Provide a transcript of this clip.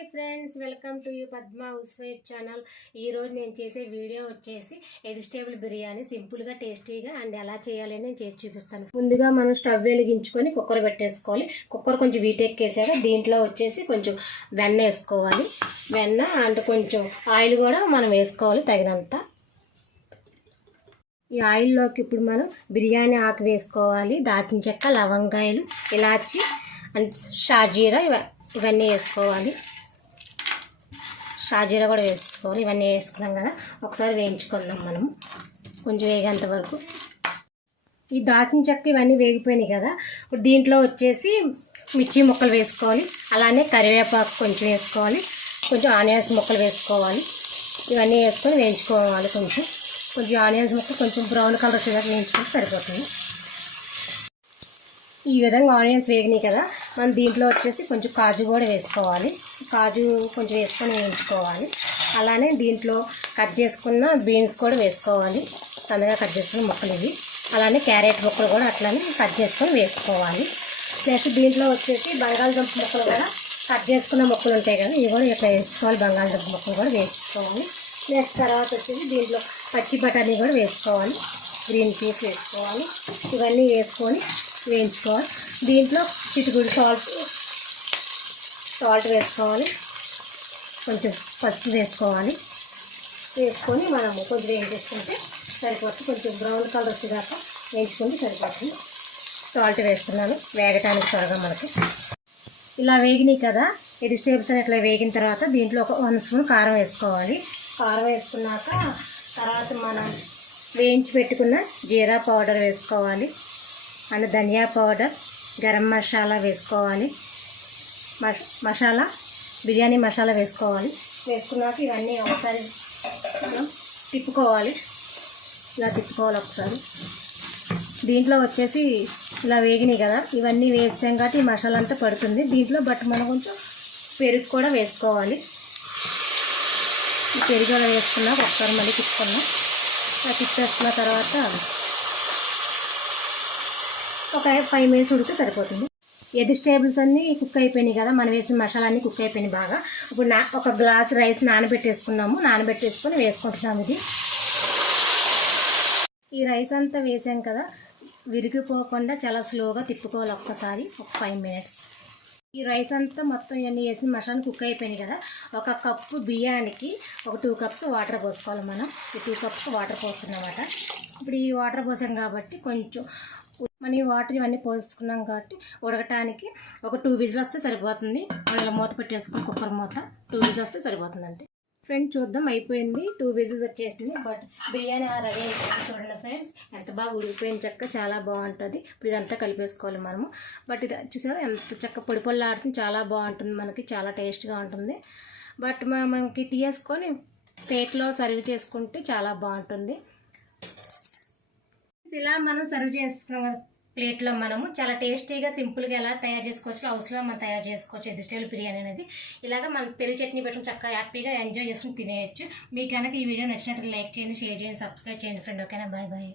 Hi friends, welcome to you Padma house wife channel. ఈరోజు నేను చేసే వీడియో వచ్చేసి వెజిటేబుల్ బిర్యానీ సింపుల్గా టేస్టీగా అండ్ ఎలా చేయాలి నేను చేసి చూపిస్తాను. ముందుగా మనం స్టవ్ వెలిగించుకొని కుక్కర్ పెట్టేసుకోవాలి. కుక్కర్ కొంచెం వీటెక్కేసాక దీంట్లో వచ్చేసి కొంచెం వెన్న వేసుకోవాలి. వెన్న అండ్ కొంచెం ఆయిల్ కూడా మనం వేసుకోవాలి తగినంత. ఈ ఆయిల్లోకి ఇప్పుడు మనం బిర్యానీ ఆకు వేసుకోవాలి, దాల్చిన చెక్క, లవంగాయలు, ఇలాచి అండ్ షాజీరా ఇవన్నీ వేసుకోవాలి. షాజీరా కూడా వేసుకోవాలి. ఇవన్నీ వేసుకున్నాం కదా, ఒకసారి వేయించుకుందాం మనం కొంచెం వేగేంత వరకు. ఈ దాల్చిన చెక్క ఇవన్నీ వేగిపోయినాయి కదా, ఇప్పుడు దీంట్లో వచ్చేసి మిర్చి ముక్కలు వేసుకోవాలి. అలానే కరివేపాకు కొంచెం వేసుకోవాలి, కొంచెం ఆనియన్స్ ముక్కలు వేసుకోవాలి. ఇవన్నీ వేసుకొని వేయించుకోవాలి. కొంచెం ఆనియన్స్ ముక్కలు కొంచెం బ్రౌన్ కలర్ వచ్చేదాకా వేయించుకుంటే సరిపోతుంది. ఈ విధంగా ఆనియన్స్ వేగినాయి కదా, మనం దీంట్లో వచ్చేసి కొంచెం కాజు కూడా వేసుకోవాలి. కాజు కొంచెం వేసుకొని వేయించుకోవాలి. అలానే దీంట్లో కట్ చేసుకున్న బీన్స్ కూడా వేసుకోవాలి, సన్నగా కట్ చేసుకున్న ముక్కలు ఇవి. అలానే క్యారెట్ ముక్కలు కూడా అట్లానే కట్ చేసుకొని వేసుకోవాలి. నెక్స్ట్ దీంట్లో వచ్చేసి బంగాళదుంప ముక్కలు కూడా కట్ చేసుకున్న ముక్కలు ఉంటాయి కదా, ఇవి కూడా ఇట్లా వేసుకోవాలి. బంగాళదుంప ముక్కలు కూడా వేసుకోవాలి. నెక్స్ట్ తర్వాత వచ్చేసి దీంట్లో పచ్చి బఠానీ కూడా వేసుకోవాలి, గ్రీన్ పీస్ వేసుకోవాలి. ఇవన్నీ వేసుకొని వేయించుకోవాలి. దీంట్లో చిటికుడు సాల్ట్ వేసుకోవాలి, కొంచెం పసుపు వేసుకోవాలి. వేసుకొని మనము కొంచెం వేయించేసుకుంటే సరిపోతుంది. కొంచెం బ్రౌన్ కలర్ వచ్చేదాకా వేయించుకుంటే సరిపోతుంది. సాల్ట్ వేస్తున్నాను వేగటానికి త్వరగా మనకి. ఇలా వేగినాయి కదా, వెజిటేబుల్స్ అని ఇట్లా వేగిన తర్వాత దీంట్లో ఒక 1 స్పూన్ కారం వేసుకోవాలి. కారం వేసుకున్నాక తర్వాత మనం వేయించి పెట్టుకున్న జీరా పౌడర్ వేసుకోవాలి, అండ్ ధనియా పౌడర్, గరం మసాలా వేసుకోవాలి, బిర్యానీ మసాలా వేసుకోవాలి. వేసుకున్నాక ఇవన్నీ ఒకసారి మనం తిప్పుకోవాలి. ఇలా తిప్పుకోవాలి ఒకసారి. దీంట్లో వచ్చేసి ఇలా వేగినాయి కదా, ఇవన్నీ వేసాం కాబట్టి ఈ మసాలా అంతా పడుతుంది దీంట్లో. బట్ మనం కొంచెం పెరుగు కూడా వేసుకోవాలి. ఈ పెరుగు కూడా వేసుకున్నాక ఒకసారి మళ్ళీ తిప్పుకున్నాం. తిప్పేసుకున్న తర్వాత ఒక 5 మినిట్స్ ఉడితే సరిపోతుంది. వెజిటేబుల్స్ అన్నీ కుక్ అయిపోయినాయి కదా, మనం వేసిన మసాలా అన్నీ కుక్ అయిపోయినాయి బాగా. ఇప్పుడు ఒక గ్లాస్ రైస్ నానబెట్టేసుకొని వేసుకుంటున్నాము. ఈ రైస్ అంతా వేసాం కదా, విరిగిపోకుండా చాలా స్లోగా తిప్పుకోవాలి ఒక్కసారి, ఒక 5 మినిట్స్. ఈ రైస్ అంతా మొత్తం ఇవన్నీ వేసిన మసాలా కుక్ అయిపోయినాయి కదా, ఒక కప్పు బియ్యానికి ఒక 2 కప్స్ వాటర్ పోసుకోవాలి. మనం ఈ 2 కప్స్ వాటర్ పోస్తున్నమాట. ఇప్పుడు ఈ వాటర్ పోసాం కాబట్టి కొంచెం మనం ఈ వాటర్ ఇవన్నీ పోసుకున్నాం కాబట్టి ఉడకటానికి ఒక 2 విజిల్స్ వస్తే సరిపోతుంది. మళ్ళీ మూత పెట్టేసుకుని కుక్కర్ మూత 2 విజిల్స్ వస్తే సరిపోతుంది అంతే. ఫ్రెండ్స్ చూద్దాం, అయిపోయింది. 2 విజిల్స్ వచ్చేసింది. బట్ బిర్యానీ రెడీ అయిపోయింది. చూడండి ఫ్రెండ్స్, ఎంత బాగా ఉడికిపోయిన చెక్క, చాలా బాగుంటుంది. ఇప్పుడు ఇదంతా కలిపేసుకోవాలి మనము. బట్ ఇది చూసారా ఎంత చెక్క పొడి పొడిలాడుతుంది, చాలా బాగుంటుంది, మనకి చాలా టేస్ట్గా ఉంటుంది. బట్ మనకి తీసుకొని ప్లేట్లో సర్వ్ చేసుకుంటే చాలా బాగుంటుంది. ఇలా మనం సర్వ్ చేసుకున్న ప్లేట్లో మనము చాలా టేస్టీగా సింపుల్గా ఎలా తయారు చేసుకోవచ్చు, హౌస్లో మనం తయారు చేసుకోవచ్చు వెజిటేబుల్ బిర్యానీ అనేది. ఇలాగ మనం పెరుగు చట్నీ పెట్టుకుని చక్కగా హ్యాపీగా ఎంజాయ్ చేసుకుని తినేయచ్చు. మీకు కనుక ఈ వీడియో నచ్చినట్టు లైక్ చేయండి, షేర్ చేయండి, సబ్స్క్రైబ్ చేయండి ఫ్రెండ్. ఓకేనా? Bye bye.